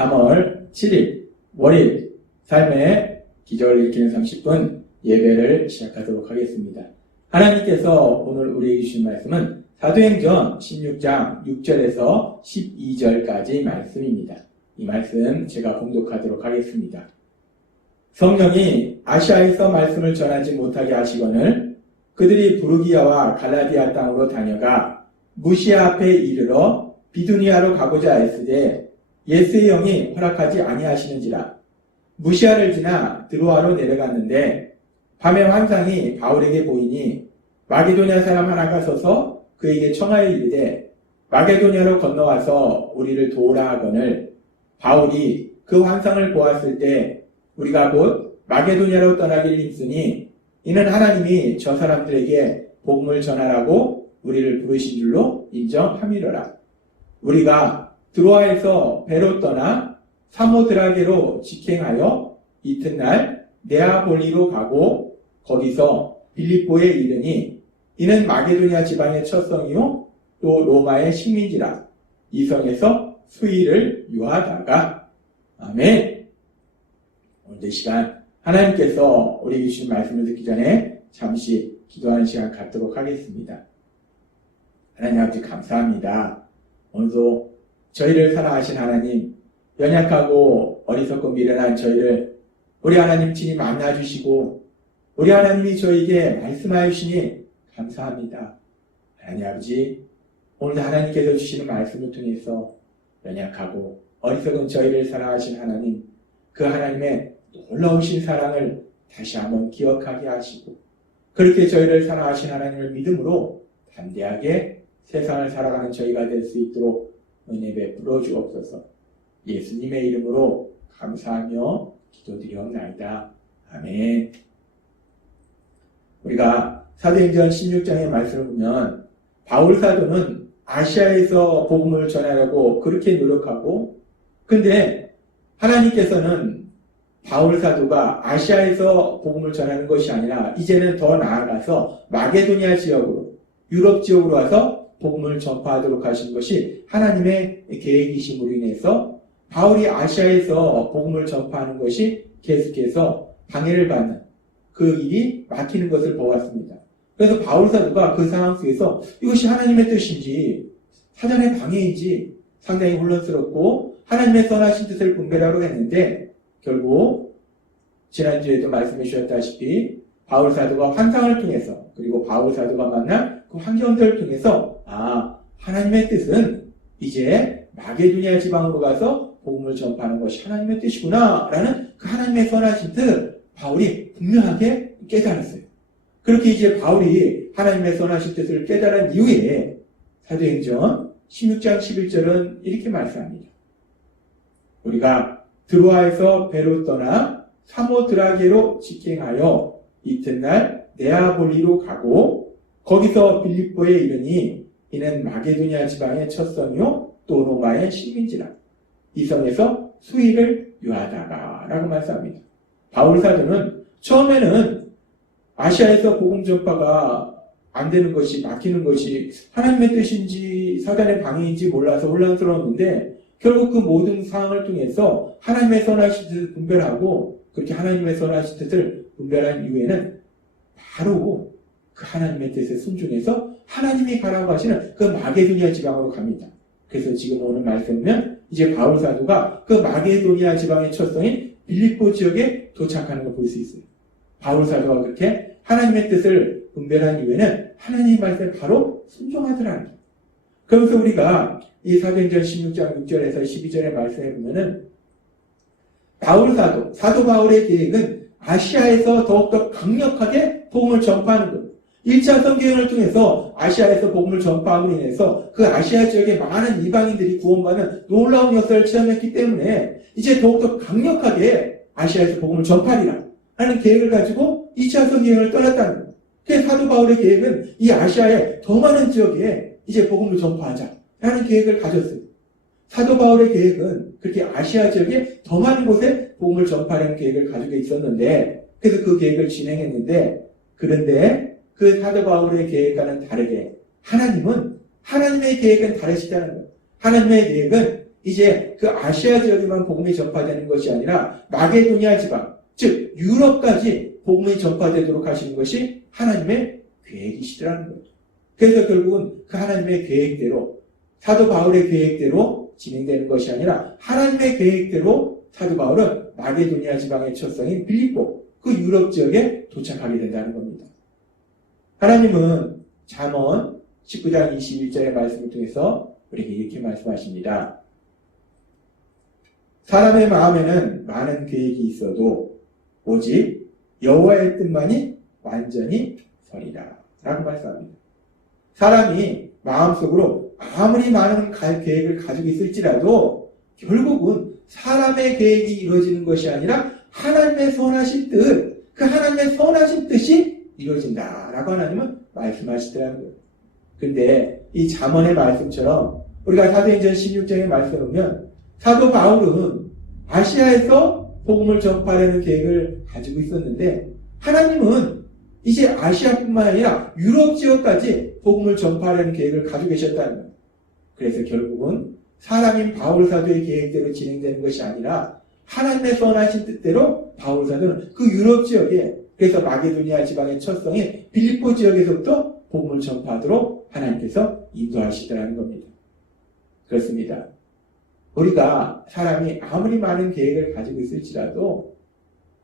3월 7일 월요일 삶의 기적을 일으키는 30분 예배를 시작하도록 하겠습니다. 하나님께서 오늘 우리에게 주신 말씀은 사도행전 16장 6절에서 12절까지 말씀입니다. 이 말씀 제가 봉독하도록 하겠습니다. 성령이 아시아에서 말씀을 전하지 못하게 하시거늘 그들이 부르기아와 갈라디아 땅으로 다녀가 무시아 앞에 이르러 비두니아로 가고자 했으되 예수의 영이 허락하지 아니하시는지라. 무시아를 지나 드로아로 내려갔는데 밤에 환상이 바울에게 보이니 마게도냐 사람 하나가 서서 그에게 청하여 이르되 마게도냐로 건너와서 우리를 도우라 하거늘 바울이 그 환상을 보았을 때 우리가 곧 마게도냐로 떠나길 힘쓰니 이는 하나님이 저 사람들에게 복음을 전하라고 우리를 부르신 줄로 인정함이로라. 우리가 드로아에서 배로 떠나 사모드라게로 직행하여 이튿날 네아볼리로 가고 거기서 빌립보에 이르니 이는 마게도냐 지방의 첫 성이요 또 로마의 식민지라. 이 성에서 수일을 유하다가. 아멘. 오늘 이 시간 하나님께서 우리에게 주신 말씀을 듣기 전에 잠시 기도하는 시간 갖도록 하겠습니다. 하나님 아버지 감사합니다. 오늘도 저희를 사랑하신 하나님, 연약하고 어리석고 미련한 저희를 우리 하나님 친히 만나주시고 우리 하나님이 저에게 말씀하여 주시니 감사합니다. 하나님 아버지, 오늘도 하나님께서 주시는 말씀을 통해서 연약하고 어리석은 저희를 사랑하신 하나님, 그 하나님의 놀라우신 사랑을 다시 한번 기억하게 하시고 그렇게 저희를 사랑하신 하나님을 믿음으로 담대하게 세상을 살아가는 저희가 될 수 있도록 은혜 베풀어 주옵소서. 예수님의 이름으로 감사하며 기도드리옵나이다. 아멘. 우리가 사도행전 16장의 말씀을 보면 바울 사도는 아시아에서 복음을 전하려고 그렇게 노력하고, 근데 하나님께서는 바울 사도가 아시아에서 복음을 전하는 것이 아니라 이제는 더 나아가서 마게도니아 지역으로, 유럽 지역으로 와서 복음을 전파하도록 하신 것이 하나님의 계획이심으로 인해서 바울이 아시아에서 복음을 전파하는 것이 계속해서 방해를 받는 그 일이 막히는 것을 보았습니다. 그래서 바울 사도가 그 상황 속에서 이것이 하나님의 뜻인지 사단의 방해인지 상당히 혼란스럽고 하나님의 선하신 뜻을 분별하려고 했는데 결국 지난주에도 말씀해 주셨다시피 바울 사도가 환상을 통해서 그리고 바울 사도가 만난 그 환경들을 통해서 하나님의 뜻은 이제 마게도니아 지방으로 가서 복음을 전파하는 것이 하나님의 뜻이구나 라는 그 하나님의 선하신 뜻을 바울이 분명하게 깨달았어요. 그렇게 이제 바울이 하나님의 선하신 뜻을 깨달은 이후에 사도행전 16장 11절은 이렇게 말씀합니다. 우리가 드로아에서 배로 떠나 사모드라게로 직행하여 이튿날 네아볼리로 가고 거기서 빌립보에 이르니 이는 마게도니아 지방의 첫 성이요 또 로마의 식민지라. 이 성에서 수일을 유하다가 라고 말씀합니다. 바울 사도는 처음에는 아시아에서 복음 전파가 안 되는 것이, 막히는 것이 하나님의 뜻인지 사단의 방해인지 몰라서 혼란스러웠는데 결국 그 모든 상황을 통해서 하나님의 선하신 뜻을 분별하고 그렇게 하나님의 선하신 뜻을 분별한 이후에는 바로 그 하나님의 뜻에 순종해서 하나님이 가라고 하시는 그 마게도니아 지방으로 갑니다. 그래서 지금 오늘 말씀은 이제 바울 사도가 그 마게도니아 지방의 첫 성인 빌립보 지역에 도착하는 걸 볼 수 있어요. 바울 사도가 그렇게 하나님의 뜻을 분별한 이후에는 하나님의 말씀에 바로 순종하더라는 거예요. 그래서 우리가 이 사도행전 16장 6절에서 12절의 말씀에 보면은 바울 사도 바울의 계획은 아시아에서 더욱더 강력하게 복음을 전파하는 거예요. 1차 선교행을 통해서 아시아에서 복음을 전파함으로 인해서 그 아시아 지역의 많은 이방인들이 구원받는 놀라운 역사를 체험했기 때문에 이제 더욱더 강력하게 아시아에서 복음을 전파하리라 하는 계획을 가지고 2차 선교행을 떠났다는 거예요. 그래서 사도 바울의 계획은 이 아시아의 더 많은 지역에 이제 복음을 전파하자 라는 계획을 가졌어요. 사도 바울의 계획은 그렇게 아시아 지역에 더 많은 곳에 복음을 전파하는 계획을 가지고 있었는데 그래서 그 계획을 진행했는데 그런데 그 사도 바울의 계획과는 다르게 하나님의 계획은 다르시다는 거예요. 하나님의 계획은 이제 그 아시아 지역에만 복음이 전파되는 것이 아니라 마게도니아 지방, 즉 유럽까지 복음이 전파되도록 하시는 것이 하나님의 계획이시더라는 거예요. 그래서 결국은 그 하나님의 계획대로, 사도 바울의 계획대로 진행되는 것이 아니라 하나님의 계획대로 사도 바울은 마게도니아 지방의 첫성인 빌립보, 그 유럽 지역에 도착하게 된다는 겁니다. 하나님은 잠언 19장 21절의 말씀을 통해서 우리에게 이렇게 말씀하십니다. 사람의 마음에는 많은 계획이 있어도 오직 여호와의 뜻만이 완전히 서리라 라고 말씀합니다. 사람이 마음속으로 아무리 많은 계획을 가지고 있을지라도 결국은 사람의 계획이 이루어지는 것이 아니라 하나님의 선하신 뜻, 그 하나님의 선하신 뜻이 이루어진다라고 하나님은 말씀하시더라는 거예요. 근데 이 잠언의 말씀처럼 우리가 사도행전 16장의 말씀을 보면 사도 바울은 아시아에서 복음을 전파하려는 계획을 가지고 있었는데 하나님은 이제 아시아뿐만 아니라 유럽 지역까지 복음을 전파하려는 계획을 가지고 계셨다는 거예요. 그래서 결국은 사람인 바울 사도의 계획대로 진행되는 것이 아니라 하나님의 선하신 뜻대로 바울 사도는 그 유럽 지역에, 그래서 마게도니아 지방의 첫성인 빌립보 지역에서부터 복음을 전파하도록 하나님께서 인도하시더라는 겁니다. 그렇습니다. 우리가 사람이 아무리 많은 계획을 가지고 있을지라도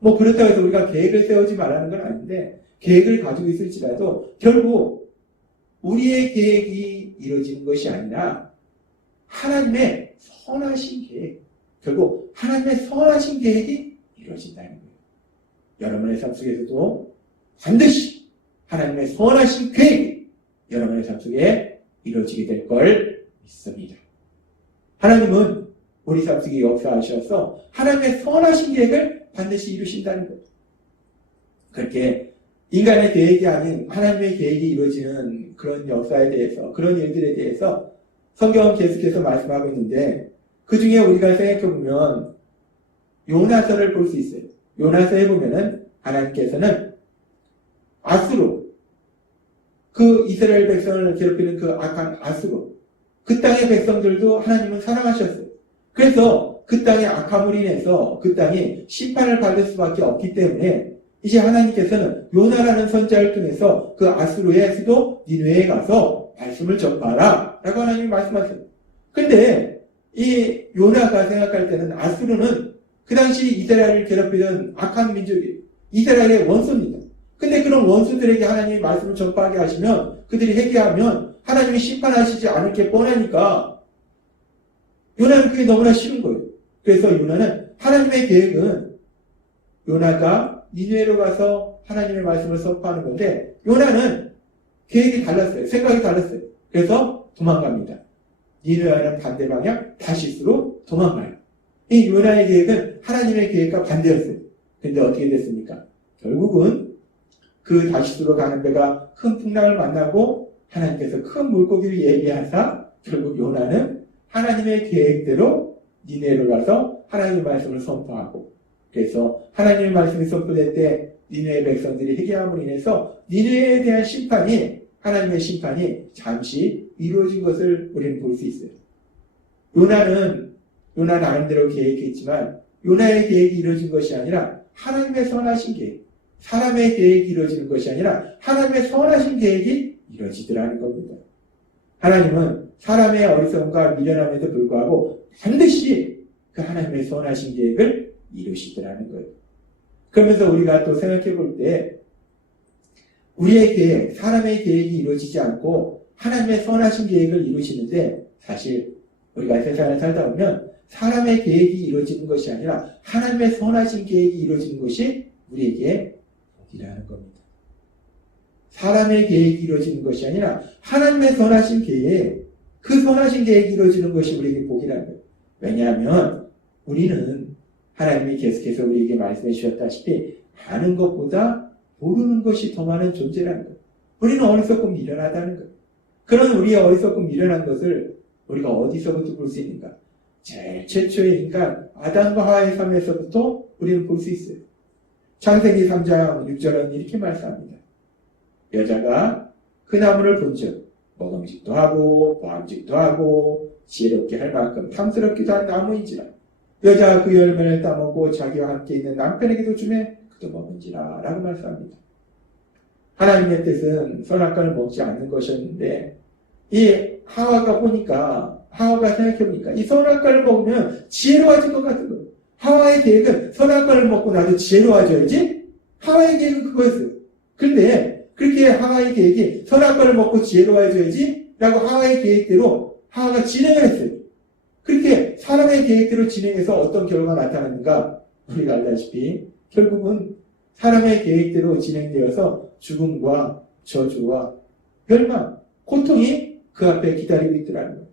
그렇다고 해서 우리가 계획을 세우지 말라는 건 아닌데 계획을 가지고 있을지라도 결국 우리의 계획이 이루어지는 것이 아니라 하나님의 선하신 계획, 결국 하나님의 선하신 계획이 이루어진다는 거예요. 여러분의 삶 속에서도 반드시 하나님의 선하신 계획이 여러분의 삶 속에 이루어지게 될 걸 믿습니다. 하나님은 우리 삶 속에 역사하셔서 하나님의 선하신 계획을 반드시 이루신다는 거예요. 그렇게 인간의 계획이 아닌 하나님의 계획이 이루어지는 그런 역사에 대해서, 그런 일들에 대해서 성경은 계속해서 말씀하고 있는데 그 중에 우리가 생각해보면 요나서를 볼 수 있어요. 요나서에 보면은 하나님께서는 아수르, 그 이스라엘 백성을 괴롭히는 그 악한 아수르, 그 땅의 백성들도 하나님은 사랑하셨어요. 그래서 그 땅의 악함으로 인해서 그 땅이 심판을 받을 수밖에 없기 때문에 이제 하나님께서는 요나라는 선지자를 통해서 그 아수르의 수도 니느웨에 가서 말씀을 전파하라 라고 하나님이 말씀하셨어요. 근데 이 요나가 생각할 때는 아수르는 그 당시 이스라엘을 괴롭히던 악한 민족이에요. 이스라엘의 원수입니다. 근데 그런 원수들에게 하나님이 말씀을 전파하게 하시면 그들이 회개하면 하나님이 심판하시지 않을 게 뻔하니까 요나는 그게 너무나 싫은 거예요. 그래서 요나는 하나님의 계획은 요나가 니느웨로 가서 하나님의 말씀을 선포하는 건데 요나는 계획이 달랐어요. 생각이 달랐어요. 그래서 도망갑니다. 니느웨와는 반대 방향 다시스로 도망가요. 이 요나의 계획은 하나님의 계획과 반대였어요. 근데 어떻게 됐습니까? 결국은 그 다시스로 가는 배가 큰 풍랑을 만나고 하나님께서 큰 물고기를 예비하사 결국 요나는 하나님의 계획대로 니느웨로 가서 하나님의 말씀을 선포하고, 그래서 하나님의 말씀이 선포될 때 니느웨 백성들이 회개함으로 인해서 니느웨에 대한 심판이, 하나님의 심판이 잠시 이루어진 것을 우리는 볼 수 있어요. 요나 나름대로 계획했지만 요나의 계획이 이루어진 것이 아니라 하나님의 선하신 계획, 사람의 계획이 이루어지는 것이 아니라 하나님의 선하신 계획이 이루어지더라는 겁니다. 하나님은 사람의 어리석음과 미련함에도 불구하고 반드시 그 하나님의 선하신 계획을 이루시더라는 거예요. 그러면서 우리가 또 생각해 볼 때 우리의 계획, 사람의 계획이 이루어지지 않고 하나님의 선하신 계획을 이루시는데 사실 우리가 세상을 살다 보면 사람의 계획이 이루어지는 것이 아니라 하나님의 선하신 계획이 이루어지는 것이 우리에게 복이라는 겁니다. 사람의 계획이 이루어지는 것이 아니라 하나님의 선하신 계획, 그 선하신 계획이 이루어지는 것이 우리에게 복이라는 거예요. 왜냐하면 우리는 하나님이 계속해서 우리에게 말씀해 주셨다시피 아는 것보다 모르는 것이 더 많은 존재라는 거예요. 우리는 어리석고 미련하다는 거예요. 그런 우리의 어리석고 미련한 것을 우리가 어디서부터 볼 수 있는가? 제일 최초의 인간 아담과 하와의 삶에서부터 우리는 볼 수 있어요. 창세기 3장 6절은 이렇게 말씀합니다. 여자가 그 나무를 본즉 먹음직도 하고 보암직도 하고 지혜롭게 할 만큼 탐스럽기도 한 나무인지라 여자가 그 열매를 따먹고 자기와 함께 있는 남편에게도 주매 그도 먹은지라 라고 말씀합니다. 하나님의 뜻은 선악과를 먹지 않는 것이었는데 이 하와가 보니까 하와가 생각해보니까 이 선악과를 먹으면 지혜로워질 것 같은 거예요. 하와의 계획은 선악과를 먹고 나도 지혜로워져야지 하와의 계획은 그거였어요. 그런데 그렇게 하와의 계획이 선악과를 먹고 지혜로워져야지 라고 하와의 계획대로 하와가 진행을 했어요. 그렇게 사람의 계획대로 진행해서 어떤 결과가 나타났는가 우리가 알다시피 결국은 사람의 계획대로 진행되어서 죽음과 저주와 멸망, 고통이 그 앞에 기다리고 있더라는 거예요.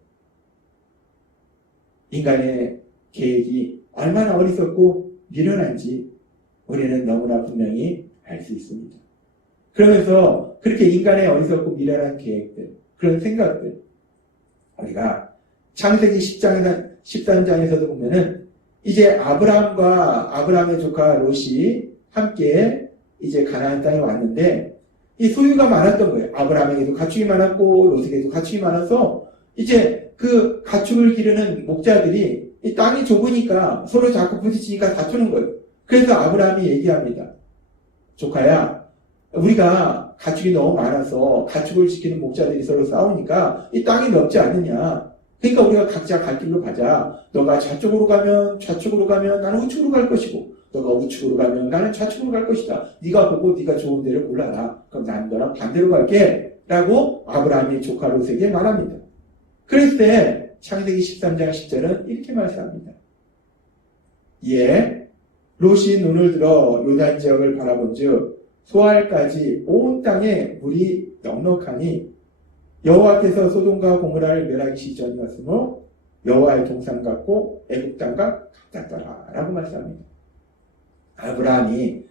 인간의 계획이 얼마나 어리석고 미련한지 우리는 너무나 분명히 알 수 있습니다. 그러면서 그렇게 인간의 어리석고 미련한 계획들, 그런 생각들, 우리가 창세기 13장에서도 보면은 이제 아브라함과 아브라함의 조카 롯이 함께 이제 가나안 땅에 왔는데 이 소유가 많았던 거예요. 아브라함에게도 가축이 많았고 롯에게도 가축이 많아서 이제 그 가축을 기르는 목자들이 이 땅이 좁으니까 서로 자꾸 부딪히니까 다투는 거예요. 그래서 아브라함이 얘기합니다. 조카야, 우리가 가축이 너무 많아서 가축을 지키는 목자들이 서로 싸우니까 이 땅이 넓지 않느냐. 그러니까 우리가 각자 갈 길로 가자. 너가 좌측으로 가면 나는 우측으로 갈 것이고 너가 우측으로 가면 나는 좌측으로 갈 것이다. 네가 보고 네가 좋은 데를 골라라. 그럼 나는 너랑 반대로 갈게. 라고 아브라함이 조카 롯에게 말합니다. 그랬을 때 창세기 13장 10절은 이렇게 말씀합니다. 예, 롯이 눈을 들어 요단 지역을 바라본즉 소알까지 온 땅에 물이 넉넉하니 여호와께서 소돔과 고모라를 멸하기 전이었으므로 여호와의 동산 같고 애굽 땅과 같았더라 라고 말씀합니다. 아브라함이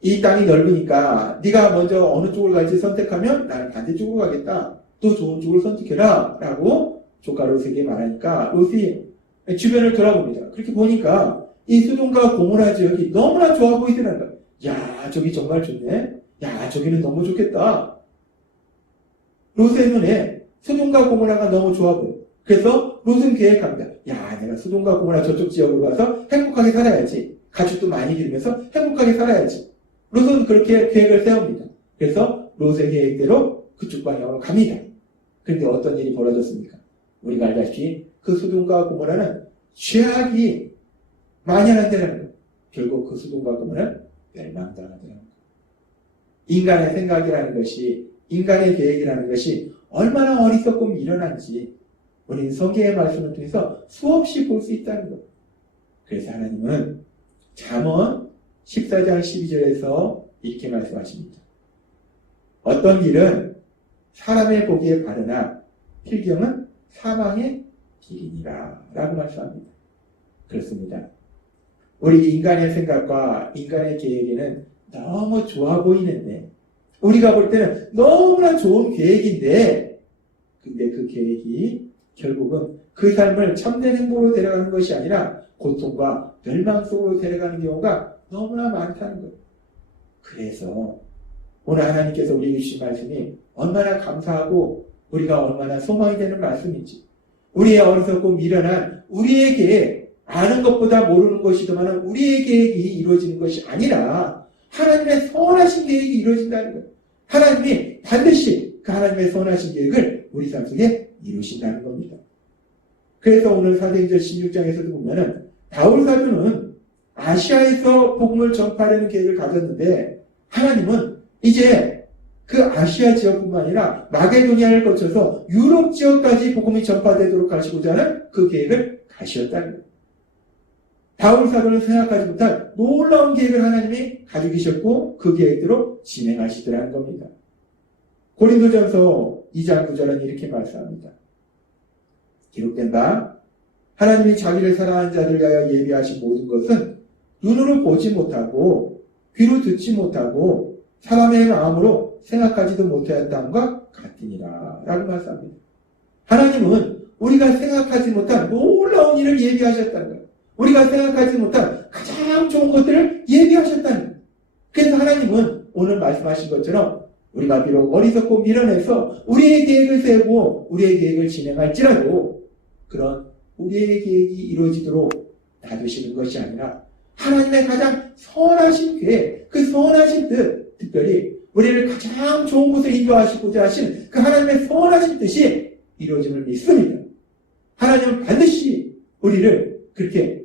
이 땅이 넓으니까 네가 먼저 어느 쪽을 갈지 선택하면 나는 반대쪽으로 가겠다. 또 좋은 쪽을 선택해라 라고 조카 롯에게 말하니까 롯이 주변을 돌아봅니다. 그렇게 보니까 이 소돔과 고모라 지역이 너무나 좋아 보이더라는 거예요. 야, 저기 정말 좋네. 야, 저기는 너무 좋겠다. 롯의 눈에 소돔과 고모라가 너무 좋아 보여요. 그래서 롯은 계획합니다. 야, 내가 소돔과 고모라 저쪽 지역으로 가서 행복하게 살아야지. 가축도 많이 기르면서 행복하게 살아야지. 롯은 그렇게 계획을 세웁니다. 그래서 롯의 계획대로 그쪽 방향으로 갑니다. 그런데 어떤 일이 벌어졌습니까? 우리가 알다시피 그 소돔과 고모라는 죄악이 만연한다는 거예요. 결국 그 소돔과 고모라는 멸망당하더라는 거예요. 인간의 생각이라는 것이, 인간의 계획이라는 것이 얼마나 어리석고 미련한지 우리는 성경의 말씀을 통해서 수없이 볼 수 있다는 거예요. 그래서 하나님은 잠언 14장 12절에서 이렇게 말씀하십니다. 어떤 길은 사람의 보기에 바르나 필경은 사망의 길이니라 라고 말씀합니다. 그렇습니다. 우리 인간의 생각과 인간의 계획에는 너무 좋아 보이는데 우리가 볼 때는 너무나 좋은 계획인데 근데 그 계획이 결국은 그 삶을 참된 행복으로 데려가는 것이 아니라 고통과 멸망 속으로 데려가는 경우가 너무나 많다는 거예요. 그래서 오늘 하나님께서 우리에게 주신 말씀이 얼마나 감사하고 우리가 얼마나 소망이 되는 말씀인지, 우리의 어리석고 미련한 우리의 계획, 아는 것보다 모르는 것이 더 많은 우리의 계획이 이루어지는 것이 아니라 하나님의 선하신 계획이 이루어진다는 거예요. 하나님이 반드시 그 하나님의 선하신 계획을 우리 삶 속에 이루신다는 겁니다. 그래서 오늘 사도행전 16장에서도 보면은 바울 사도는 아시아에서 복음을 전파하려는 계획을 가졌는데 하나님은 이제 그 아시아 지역뿐만 아니라 마게도니아를 거쳐서 유럽 지역까지 복음이 전파되도록 하시고자 하는 그 계획을 가시었다는 거예요. 바울 사도는 생각하지 못한 놀라운 계획을 하나님이 가지고 계셨고 그 계획대로 진행하시더라는 겁니다. 고린도전서 2장 9절은 이렇게 말씀합니다. 기록된 바 하나님이 자기를 사랑하는 자들 위하여 예비하신 모든 것은 눈으로 보지 못하고 귀로 듣지 못하고 사람의 마음으로 생각하지도 못하였다함과 같으니라 라고 말씀합니다. 하나님은 우리가 생각하지 못한 놀라운 일을 예비하셨다는 거예요. 우리가 생각하지 못한 가장 좋은 것들을 예비하셨다는 거예요. 그래서 하나님은 오늘 말씀하신 것처럼 우리가 비록 어리석고 미련해서 우리의 계획을 세우고 우리의 계획을 진행할지라도 그런 우리의 계획이 이루어지도록 놔두시는 것이 아니라 하나님의 가장 선하신 계획, 그 선하신 뜻, 특별히 우리를 가장 좋은 곳에 인도하시고자 하신 그 하나님의 선하신 뜻이 이루어짐을 믿습니다. 하나님은 반드시 우리를 그렇게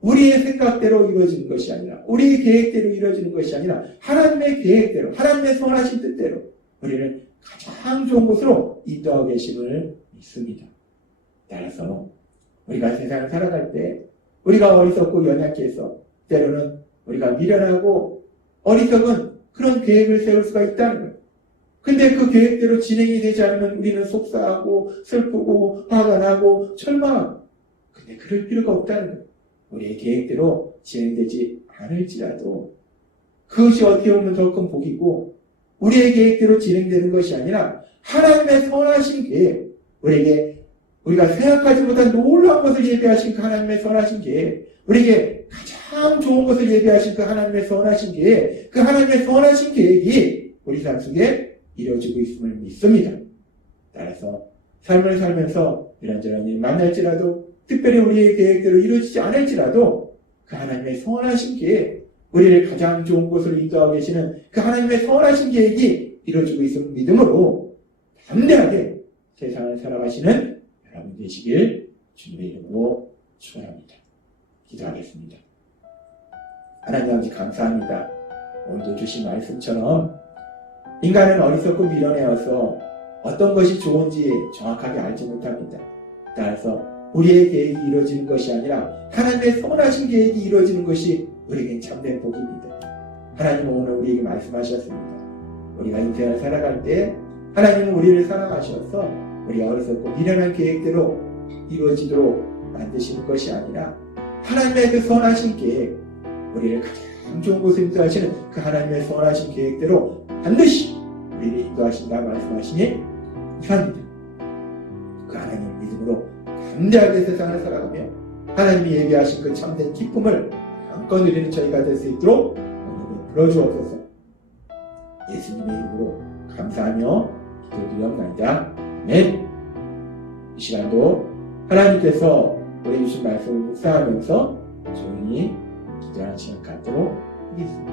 우리의 생각대로 이루어지는 것이 아니라 우리의 계획대로 이루어지는 것이 아니라 하나님의 계획대로 하나님의 선하신 뜻대로 우리를 가장 좋은 곳으로 인도하고 계심을 믿습니다. 따라서 우리가 세상을 살아갈 때 우리가 어리석고 연약해 해서 때로는 우리가 미련하고 어리석은 그런 계획을 세울 수가 있다는 거예요. 근데 그 계획대로 진행이 되지 않으면 우리는 속상하고 슬프고 화가 나고 절망하고, 근데 그럴 필요가 없다는 거예요. 우리의 계획대로 진행되지 않을지라도 그것이 어떻게 보면 더 큰 복이고, 우리의 계획대로 진행되는 것이 아니라 하나님의 선하신 계획, 우리가 생각하지 못한 놀라운 것을 예비하신 그 하나님의 선하신 계획, 우리에게 가장 좋은 것을 예비하신 그 하나님의 선하신 계획, 그 하나님의 선하신 계획이 우리 삶 속에 이루어지고 있음을 믿습니다. 따라서 삶을 살면서 이런저런 일 만날지라도, 특별히 우리의 계획대로 이루어지지 않을지라도 그 하나님의 선하신 계획, 우리를 가장 좋은 곳으로 인도하고 계시는 그 하나님의 선하신 계획이 이루어지고 있음을 믿음으로 담대하게 세상을 살아가시는 여러분 되시길 주님의 이름으로 축원합니다. 기도하겠습니다. 하나님 아버지 감사합니다. 오늘도 주신 말씀처럼 인간은 어리석고 미련해서 어떤 것이 좋은지 정확하게 알지 못합니다. 따라서 우리의 계획이 이루어지는 것이 아니라 하나님의 선하신 계획이 이루어지는 것이 우리에겐 참된 복입니다. 하나님은 오늘 우리에게 말씀하셨습니다. 우리가 인생을 살아갈 때 하나님은 우리를 사랑하셔서 우리 어리석고 미련한 계획대로 이루어지도록 만드시는 것이 아니라 하나님의 그 선하신 계획, 우리를 가장 좋은 곳에 인도하시는 그 하나님의 선하신 계획대로 반드시 우리를 인도하신다 말씀하시니 감사합니다. 그 하나님의 믿음으로 담대하게 세상을 살아가며 하나님이 예비하신 그 참된 기쁨을 마음껏 누리는 저희가 될 수 있도록 오늘 불러주옵소서. 예수님의 이름으로 감사하며 기도드리옵나이다. 아멘. 이 시간도 하나님께서 보내주신 말씀을 묵상하면서 조용히 기도하는 시간 갖도록 하겠습니다.